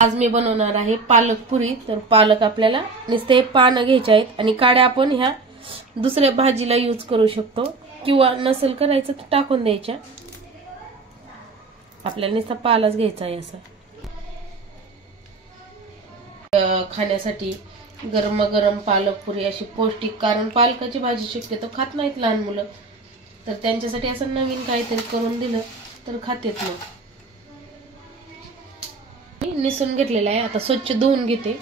आज मी बनवणार आहे पालक पुरी। तर पालक आपल्याला नुसते पानं घ्यायचे आहेत आणि काड्या आपण ह्या दुसऱ्या भाजीला यूज करू शकतो किंवा नसेल करायचं तर टाकून द्यायच्या। आपल्याला नुसता पालाच घ्यायचा आहे असं। खाण्यासाठी गरम गरम पालक पुरी अशी पौष्टिक, कारण पालकाची भाजी शक्यतो खात नाहीत लहान मुलं, तर त्यांच्यासाठी असं नवीन काहीतरी करून दिलं तर खातेत मग। निसून घेतलेला आहे, आता स्वच्छ धुवून घेते।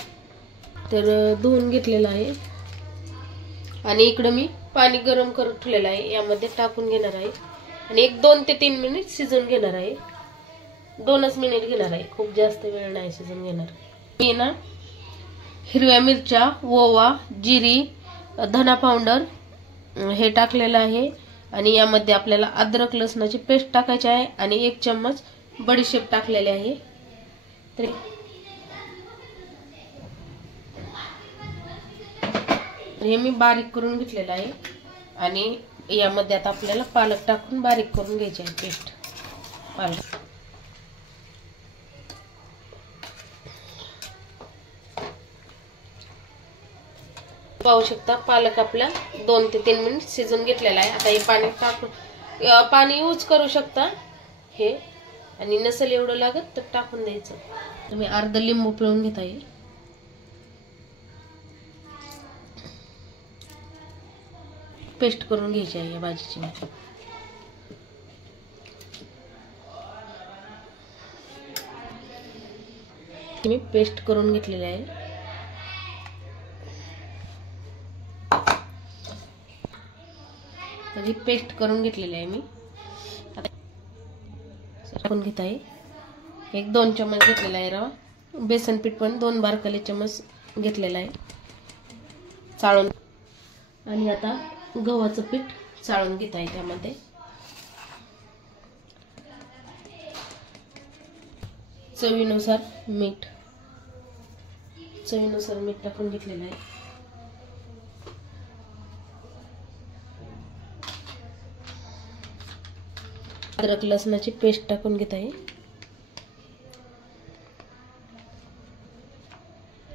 तर धुवून घेतलेला आहे आणि इकडे मी पाणी गरम करून ठेवलेलं आहे, यामध्ये टाकून घेणार आहे आणि एक 2 ते 3 मिनिट शिजवून घेणार आहे। 2च मिनिट घेणार आहे, खूप जास्त वेळ नाही शिजवून घेणार। मी ना हिरव्या मिरच्या, ओवा, जिरी, धना पावडर हे टाकलेलं आहे आणि यामध्ये आपल्याला अद्रक लसणाची पेस्ट टाकायची आहे आणि 1 चम्मच बडीशेप टाकलेले आहे। तर हे मी बारीक करून घेतलेलं आहे आणि यामध्ये आता आपल्याला पालक टाकून बारीक करून घ्यायची आहे पेस्ट। पालक पाहू शकता, पालक आपला 2 ते 3 मिनिट शिजवून घेतलेला आहे। आता हे पाणी टाकून पाणी यूज करू शकता हे, आणि नसेल एवढं लागत तर टाकून द्यायचं। तुम्ही अर्धा लिंबू पिळून घेता येईल। पेस्ट करून घ्यायची आहे या भाजीची। मी पेस्ट करून घेतलेली आहे। तर ही पेस्ट करून घेतलेली आहे मी। टाकून घेत आहे, 1-2 चम्मच घेतलेला आहे रवा। बेसन पीठ पण 2 बारकाले चम्मच घेतलेला आहे चाळून। आणि आता गव्हाचं पीठ चाळून घेत आहे त्यामध्ये। चवीनुसार मीठ टाकून घेतलेलं आहे। अद्रक लसणाची पेस्ट टाकून घेत आहे।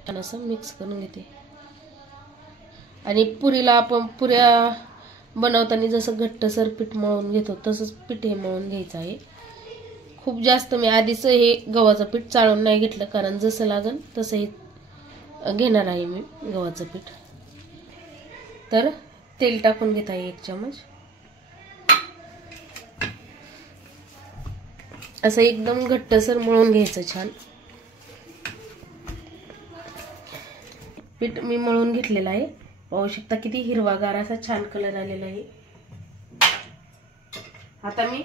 असं मिक्स करून घेते आणि पुरीला आपण पुऱ्या बनवताना जसं घट्टसर पीठ मळून घेतो तसंच पीठ हे मळून घ्यायचं आहे। खूप जास्त मी आधीच हे गव्हाचं पीठ चाळून नाही घेतलं, कारण जसं लागेल तसं हे घेणार आहे मी गव्हाचं पीठ। तर तेल टाकून घेत आहे 1 चम्मच। असं एकदम घट्टसर मळून घ्यायचं छान। पीठ मी मळून घेतलेलं आहे, पाहू शकता किती हिरवागार असा छान कलर आलेला आहे। आता मी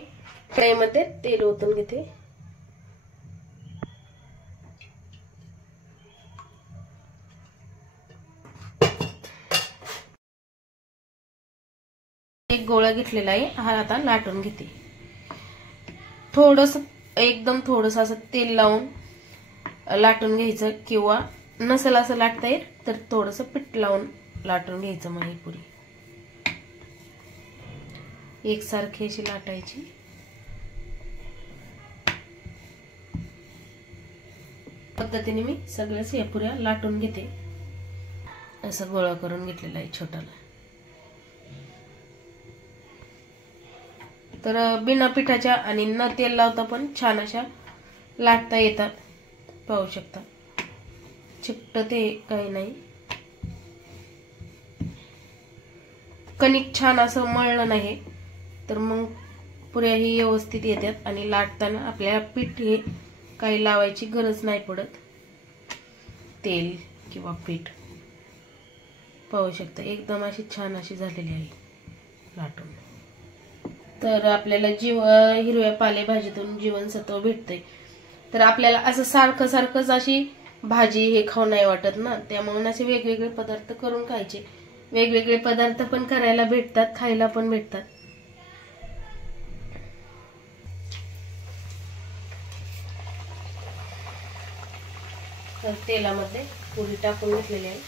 कढईमध्ये तेल ओतून घेते। एक गोळा घेतलेला आहे, हा आता लाटून घेते। थोडस एकदम थोडस असं तेल लावून लाटून घ्यायचं, किंवा नसेल असं लाटता येईल तर थोडस पीठ लावून लाटून घ्यायचं। मग ही पुरी एकसारखी अशी लाटायची। पद्धतीने मी सगळ्याच या पुऱ्या लाटून घेते। असं गोळा करून घेतलेला आहे छोटाला। तर बिना पिठाच्या आणि न तेल लावता पण छान अशा लाटता येतात, पाहू शकता। चिकटते काही नाही, कणिक छान असं मळलं नाही तर मग पुऱ्या ही व्यवस्थित येतात आणि लाटताना आपल्याला पीठ हे काही लावायची गरज नाही पडत, तेल किंवा पीठ। पाहू शकता एकदम अशी छान अशी झालेली आहे लाटून। तर आपल्याला हिरव्या पालेभाजीतून जीवनसत्व भेटते, तर आपल्याला असं सारखं सारखंच अशी भाजी हे खाऊ नाही वाटत ना, त्यामुळे असे वेगवेगळे पदार्थ करून खायचे। वेगवेगळे पदार्थ पण करायला भेटतात, खायला पण भेटतात। तर तेलामध्ये पुरी टाकून घेतलेली आहे।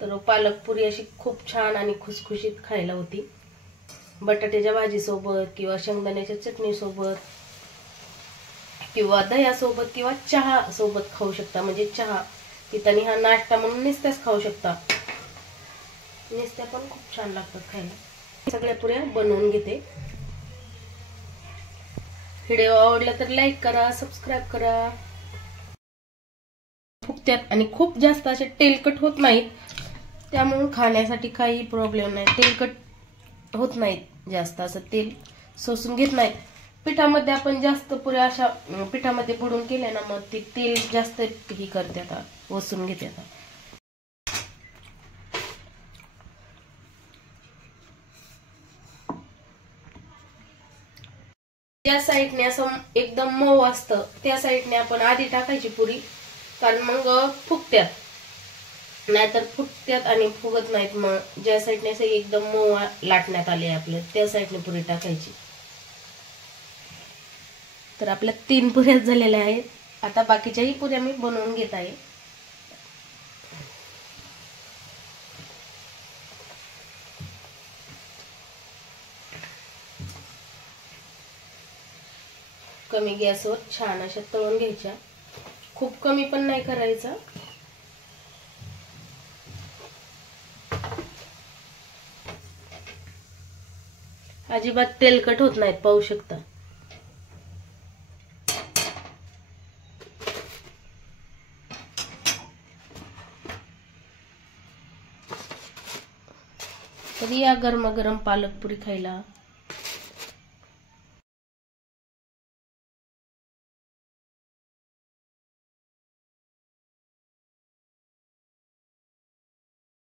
तर पालकपुरी अशी खूप छान आणि खुसखुशीत खायला होती. बटाट्याच्या भाजीसोबत किंवा शेंगदाण्याच्या चटणीसोबत किंवा दह्यासोबत किंवा चहा सोबत खाऊ शकता. म्हणजे चहा पितानी हा नाश्ता म्हणून नुसत्याच खाऊ शकता. नुसत्या पण खूप छान लागतात खायला. सगळ्या पुऱ्या बनवून घेते. व्हिडिओ आवडला तर लाईक करा, सबस्क्राईब करा. फुगत्यात आणि खूप जास्त असे तेलकट होत नाहीत, त्यामुळे खाण्यासाठी काही प्रॉब्लेम नाही. तेलकट होत नाहीत, जास्त असं तेल शोषून घेत नाहीत. पिठामध्ये आपण जास्त पुऱ्या अशा पिठामध्ये बुडून केल्या ना, मग ते तेल जास्त ही करतात, वसून घेतात. ज्या साईडने असं एकदम मऊ असतं त्या साईडने आपण आधी टाकायची पुरी, कारण मग फुगत्यात. नाहीतर फुगत्यात आणि फुगत नाहीत. मग ज्या साईडने असं एकदम मऊ लाटण्यात आले आपल्या त्या साईडने पुरी टाकायची. तर आपल्या 3 पुऱ्या झालेल्या आहेत. आता बाकीच्याही पुऱ्या मी बनवून घेत आहे. कमी गॅसवर छान अशा तळून घ्यायच्या. खूप कमी पण नाही करायचा. अजिबात तेलकट होत नाहीत, पाहू शकता. तर या गरमागरम पालकपुरी खायला.